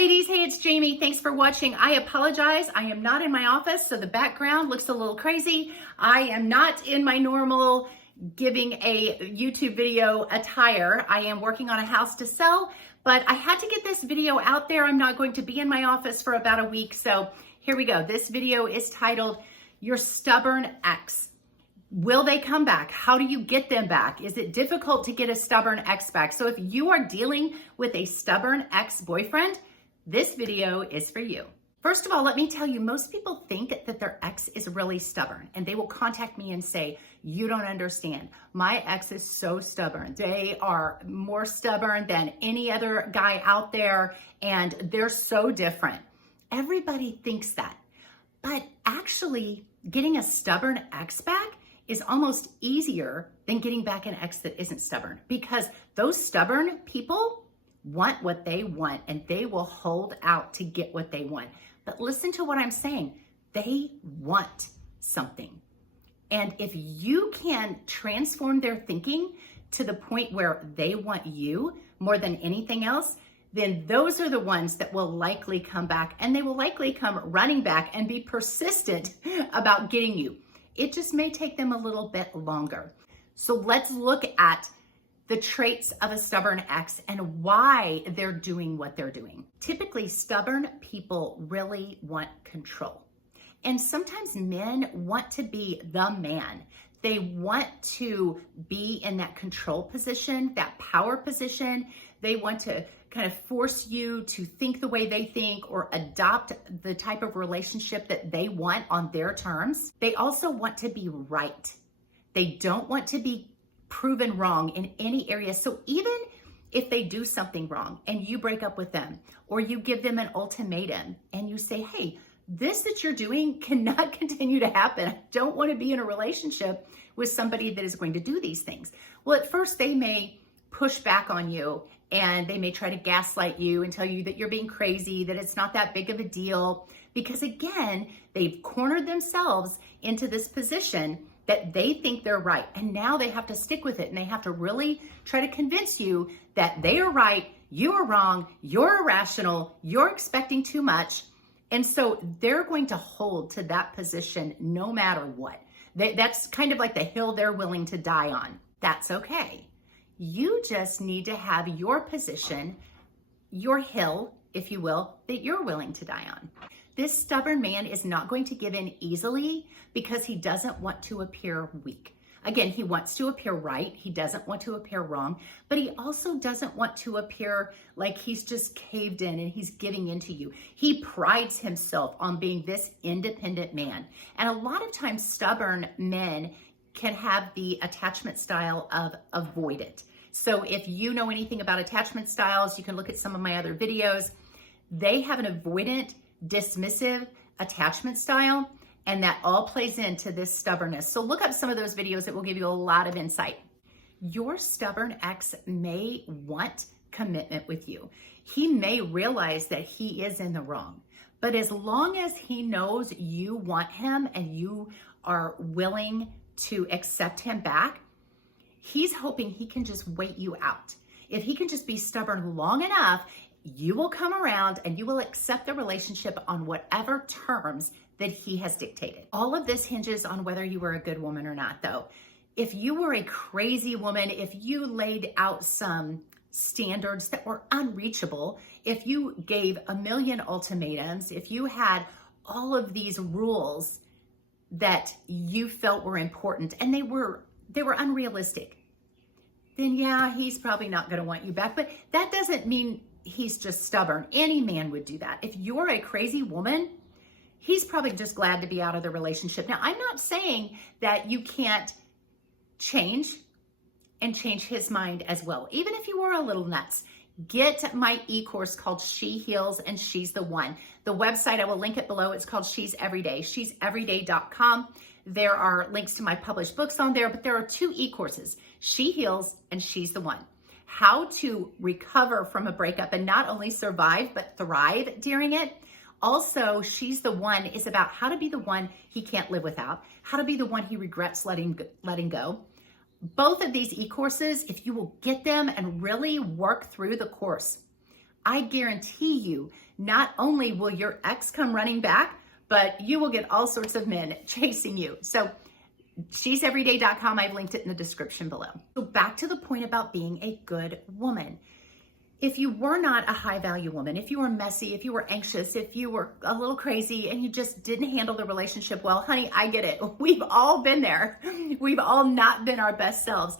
ladies, hey, it's Jamie. Thanks for watching. I apologize. I am not in my office, so the background looks a little crazy. I am not in my normal giving a YouTube video attire. I am working on a house to sell, but I had to get this video out there. I'm not going to be in my office for about a week, so here we go. This video is titled, Your Stubborn Ex. Will they come back? How do you get them back? Is it difficult to get a stubborn ex back? So if you are dealing with a stubborn ex-boyfriend, this video is for you. First of all, let me tell you, most people think that their ex is really stubborn, and they will contact me and say, you don't understand. My ex is so stubborn. They are more stubborn than any other guy out there, and they're so different. Everybody thinks that. But actually, getting a stubborn ex back is almost easier than getting back an ex that isn't stubborn, because those stubborn people want what they want and they will hold out to get what they want. But listen to what I'm saying. They want something. And if you can transform their thinking to the point where they want you more than anything else, then those are the ones that will likely come back, and they will likely come running back and be persistent about getting you. It just may take them a little bit longer. So let's look at the traits of a stubborn ex and why they're doing what they're doing. Typically, stubborn people really want control. And sometimes men want to be the man. They want to be in that control position, that power position. They want to kind of force you to think the way they think or adopt the type of relationship that they want on their terms. They also want to be right. They don't want to be proven wrong in any area. So even if they do something wrong and you break up with them, or you give them an ultimatum and you say, hey, this that you're doing cannot continue to happen. I don't want to be in a relationship with somebody that is going to do these things. Well, at first they may push back on you, and they may try to gaslight you and tell you that you're being crazy, that it's not that big of a deal, because again, they've cornered themselves into this position that they think they're right. And now they have to stick with it, and they have to really try to convince you that they are right, you are wrong, you're irrational, you're expecting too much. And so they're going to hold to that position no matter what. That's kind of like the hill they're willing to die on. That's okay. You just need to have your position, your hill, if you will, that you're willing to die on. This stubborn man is not going to give in easily because he doesn't want to appear weak. Again, he wants to appear right. He doesn't want to appear wrong, but he also doesn't want to appear like he's just caved in and he's giving in to you. He prides himself on being this independent man. And a lot of times stubborn men can have the attachment style of avoidant. So if you know anything about attachment styles, you can look at some of my other videos. They have an avoidant, dismissive attachment style, and that all plays into this stubbornness. So look up some of those videos that will give you a lot of insight. Your stubborn ex may want commitment with you. He may realize that he is in the wrong, but as long as he knows you want him and you are willing to accept him back, he's hoping he can just wait you out. If he can just be stubborn long enough, you will come around and you will accept the relationship on whatever terms that he has dictated. All of this hinges on whether you were a good woman or not, though. If you were a crazy woman, if you laid out some standards that were unreachable, if you gave a million ultimatums, if you had all of these rules that you felt were important and they were unrealistic, then yeah, he's probably not going to want you back. But that doesn't mean he's just stubborn. Any man would do that. If you're a crazy woman, he's probably just glad to be out of the relationship. Now, I'm not saying that you can't change and change his mind as well. Even if you were a little nuts, get my e-course called She Heals and She's the One. The website, I will link it below. It's called She's Everyday, she'severyday.com. There are links to my published books on there, but there are 2 e-courses, She Heals and She's the One. How to recover from a breakup and not only survive, but thrive during it. Also, She's the One is about how to be the one he can't live without, how to be the one he regrets letting go. Both of these e-courses, if you will get them and really work through the course, I guarantee you, not only will your ex come running back, but you will get all sorts of men chasing you. So she'severyday.com, I've linked it in the description below. So back to the point about being a good woman. If you were not a high value woman, if you were messy, if you were anxious, if you were a little crazy and you just didn't handle the relationship well, honey, I get it. We've all been there. We've all not been our best selves.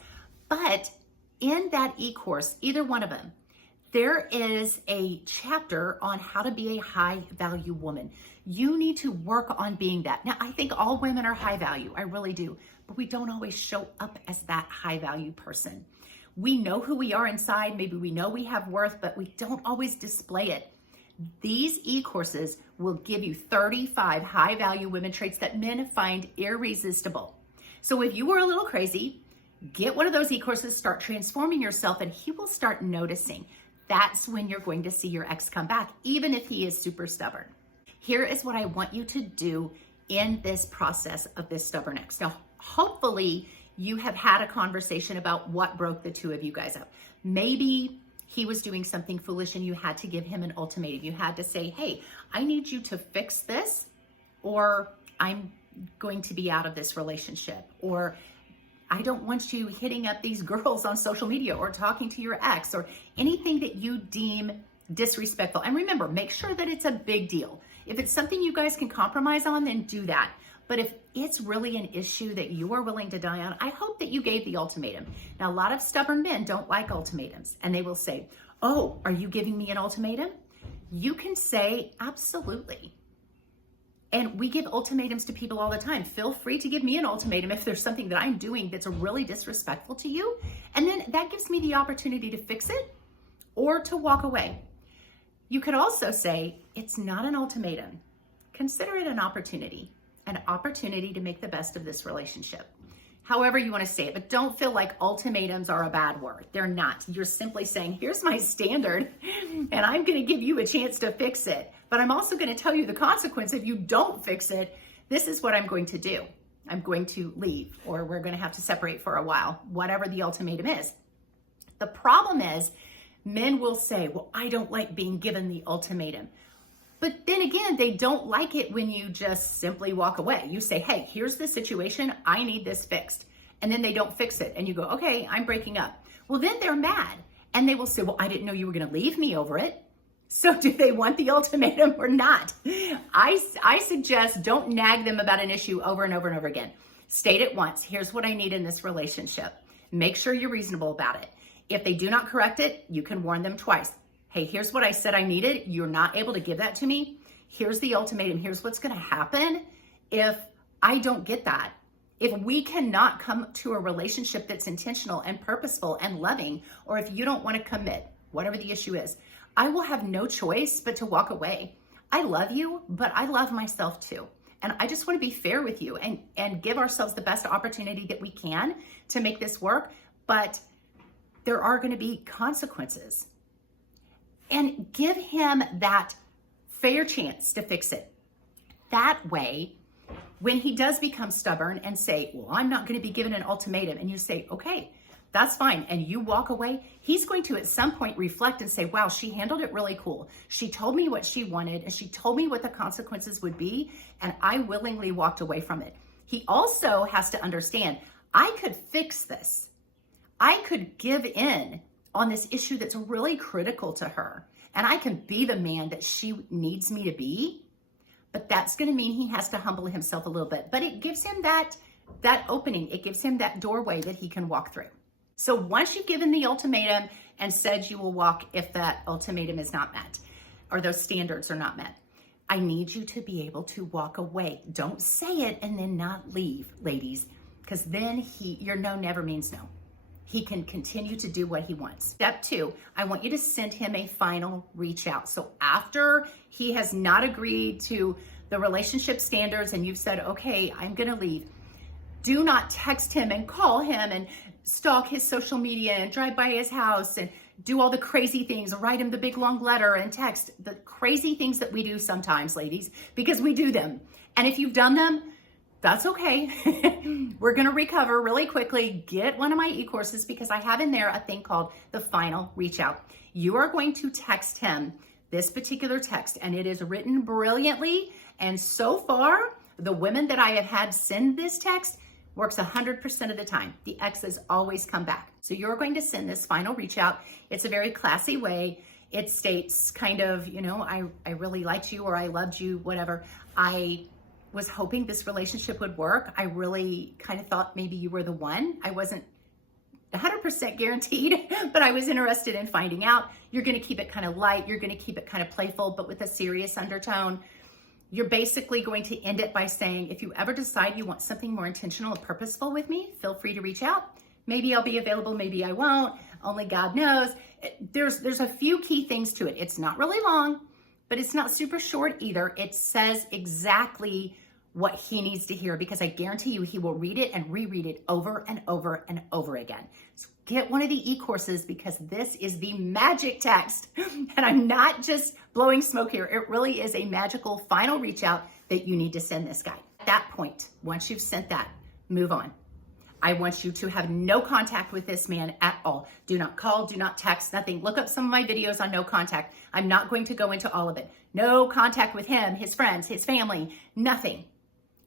But in that e-course, either one of them, there is a chapter on how to be a high value woman. You need to work on being that. Now, I think all women are high value. I really do. But we don't always show up as that high value person. We know who we are inside. Maybe we know we have worth, but we don't always display it. These e-courses will give you 35 high value women traits that men find irresistible. So if you were a little crazy, get one of those e-courses, start transforming yourself, and he will start noticing. That's when you're going to see your ex come back, even if he is super stubborn. Here is what I want you to do in this process of this stubborn ex. Now, hopefully you have had a conversation about what broke the two of you guys up. Maybe he was doing something foolish and you had to give him an ultimatum. You had to say, hey, I need you to fix this, or I'm going to be out of this relationship, or I don't want you hitting up these girls on social media or talking to your ex, or anything that you deem disrespectful. And remember, make sure that it's a big deal. If it's something you guys can compromise on, then do that. But if it's really an issue that you are willing to die on, I hope that you gave the ultimatum. Now, a lot of stubborn men don't like ultimatums, and they will say, oh, are you giving me an ultimatum? You can say, absolutely. And we give ultimatums to people all the time. Feel free to give me an ultimatum if there's something that I'm doing that's really disrespectful to you. And then that gives me the opportunity to fix it or to walk away. You could also say, it's not an ultimatum. Consider it an opportunity to make the best of this relationship. However you want to say it, but don't feel like ultimatums are a bad word. They're not. You're simply saying, here's my standard, and I'm going to give you a chance to fix it. But I'm also going to tell you the consequence if you don't fix it. This is what I'm going to do. I'm going to leave, or we're going to have to separate for a while, whatever the ultimatum is. The problem is, men will say, well, I don't like being given the ultimatum. But then again, they don't like it when you just simply walk away. You say, hey, here's the situation. I need this fixed. And then they don't fix it. And you go, okay, I'm breaking up. Well, then they're mad. And they will say, well, I didn't know you were going to leave me over it. So do they want the ultimatum or not? I suggest don't nag them about an issue over and over and over again. State it once. Here's what I need in this relationship. Make sure you're reasonable about it. If they do not correct it, you can warn them twice. Hey, here's what I said I needed. You're not able to give that to me. Here's the ultimatum. Here's what's going to happen if I don't get that. If we cannot come to a relationship that's intentional and purposeful and loving, or if you don't want to commit, whatever the issue is, I will have no choice but to walk away. I love you, but I love myself too. And I just want to be fair with you and give ourselves the best opportunity that we can to make this work. But there are going to be consequences. And give him that fair chance to fix it. That way, when he does become stubborn and say, well, I'm not going to be given an ultimatum, and you say, okay, that's fine, and you walk away, he's going to at some point reflect and say, wow, she handled it really cool. She told me what she wanted, and she told me what the consequences would be, and I willingly walked away from it. He also has to understand, I could fix this. I could give in on this issue that's really critical to her, and I can be the man that she needs me to be, but that's going to mean he has to humble himself a little bit. But it gives him that opening. It gives him that doorway that he can walk through. So once you've given the ultimatum and said you will walk if that ultimatum is not met or those standards are not met, I need you to be able to walk away. Don't say it and then not leave, ladies, because then your no never means no. He can continue to do what he wants. Step 2, I want you to send him a final reach out. So after he has not agreed to the relationship standards and you've said, okay, I'm gonna leave, do not text him and call him and stalk his social media and drive by his house and do all the crazy things, write him the big long letter and text, the crazy things that we do sometimes, ladies, because we do them. And if you've done them, that's okay. We're going to recover really quickly. Get one of my e-courses because I have in there a thing called the final reach out. You are going to text him this particular text, and it is written brilliantly. And so far, the women that I have had send this text works 100% of the time. The exes always come back. So you're going to send this final reach out. It's a very classy way. It states kind of, I really liked you, or I loved you, whatever. I was hoping this relationship would work. I really kind of thought maybe you were the one. I wasn't 100% guaranteed, but I was interested in finding out. You're going to keep it kind of light. You're going to keep it kind of playful, but with a serious undertone. You're basically going to end it by saying, if you ever decide you want something more intentional and purposeful with me, feel free to reach out. Maybe I'll be available, maybe I won't. Only God knows. There's a few key things to it. It's not really long, but it's not super short either. It says exactly what he needs to hear, because I guarantee you he will read it and reread it over and over and over again. So get one of the e-courses, because this is the magic text. And I'm not just blowing smoke here. It really is a magical final reach out that you need to send this guy. At that point, once you've sent that, move on. I want you to have no contact with this man at all. Do not call, do not text, nothing. Look up some of my videos on no contact. I'm not going to go into all of it. No contact with him, his friends, his family, nothing.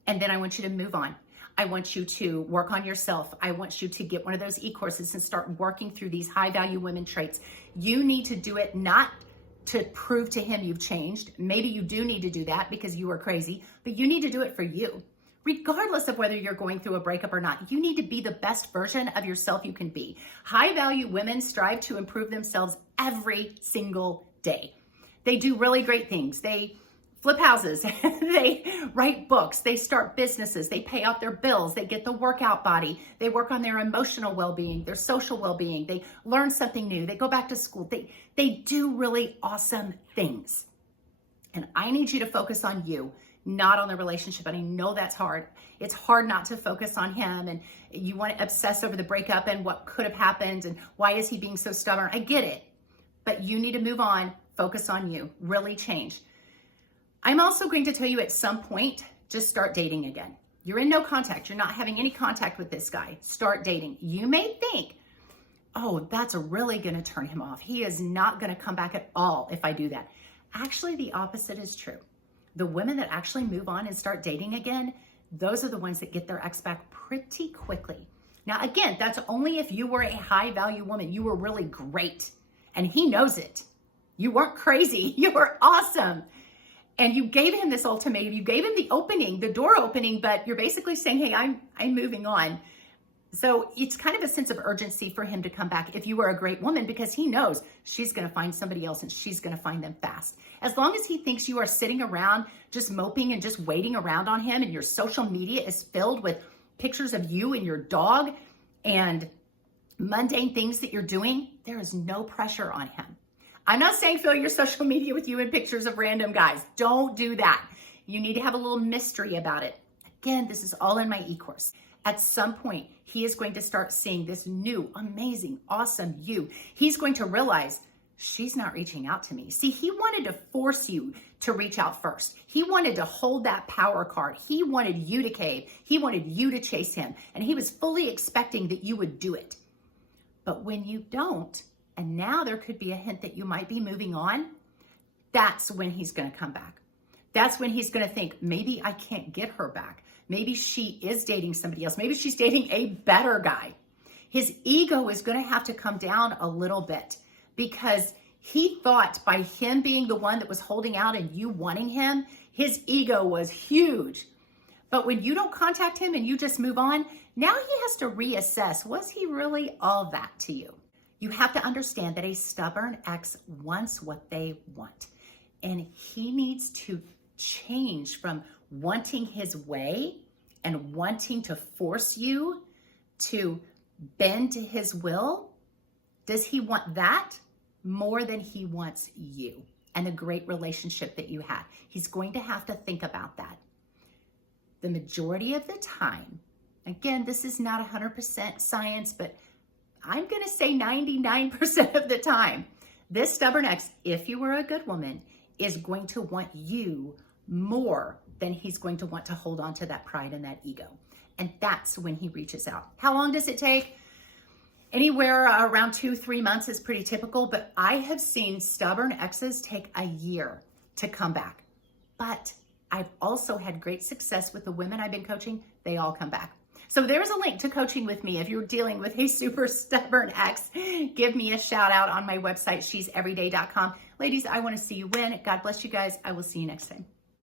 And then I want you to move on. I want you to work on yourself. I want you to get one of those e-courses and start working through these high value women traits. You need to do it not to prove to him you've changed. Maybe you do need to do that because you are crazy, but you need to do it for you. Regardless of whether you're going through a breakup or not, you need to be the best version of yourself you can be. High value women strive to improve themselves every single day. They do really great things. They flip houses, they write books, they start businesses, they pay off their bills, they get the workout body, they work on their emotional well-being, their social well-being, they learn something new, they go back to school, they do really awesome things. And I need you to focus on you, not on the relationship. And I know that's hard. It's hard not to focus on him, and you want to obsess over the breakup and what could have happened and why is he being so stubborn. I get it, but you need to move on, focus on you, really change. I'm also going to tell you at some point, just start dating again. You're in no contact. You're not having any contact with this guy. Start dating. You may think, oh, that's really going to turn him off. He is not going to come back at all if I do that. Actually, the opposite is true. The women that actually move on and start dating again, those are the ones that get their ex back pretty quickly. Now, again, that's only if you were a high value woman. You were really great, and he knows it. You weren't crazy. You were awesome. And you gave him this ultimatum. You gave him the opening, the door opening, but you're basically saying, hey, I'm moving on. So it's kind of a sense of urgency for him to come back if you were a great woman, because he knows she's going to find somebody else and she's going to find them fast. As long as he thinks you are sitting around just moping and just waiting around on him, and your social media is filled with pictures of you and your dog and mundane things that you're doing, there is no pressure on him. I'm not saying fill your social media with you and pictures of random guys. Don't do that. You need to have a little mystery about it. Again, this is all in my e-course. At some point, he is going to start seeing this new, amazing, awesome you. He's going to realize she's not reaching out to me. See, he wanted to force you to reach out first. He wanted to hold that power card. He wanted you to cave. He wanted you to chase him. And he was fully expecting that you would do it. But when you don't, and now there could be a hint that you might be moving on, that's when he's going to come back. That's when he's going to think, maybe I can't get her back. Maybe she is dating somebody else. Maybe she's dating a better guy. His ego is going to have to come down a little bit, because he thought by him being the one that was holding out and you wanting him, his ego was huge. But when you don't contact him and you just move on, now he has to reassess, was he really all that to you? You have to understand that a stubborn ex wants what they want, and he needs to change from wanting his way and wanting to force you to bend to his will. Does he want that more than he wants you and the great relationship that you had? He's going to have to think about that. The majority of the time, again, this is not 100% science, but I'm going to say 99% of the time, this stubborn ex, if you were a good woman, is going to want you more than he's going to want to hold on to that pride and that ego. And that's when he reaches out. How long does it take? Anywhere around 2-3 months is pretty typical, but I have seen stubborn exes take a year to come back. But I've also had great success with the women I've been coaching. They all come back. So there's a link to coaching with me. If you're dealing with a super stubborn ex, give me a shout out on my website, sheseveryday.com. Ladies, I want to see you win. God bless you guys. I will see you next time.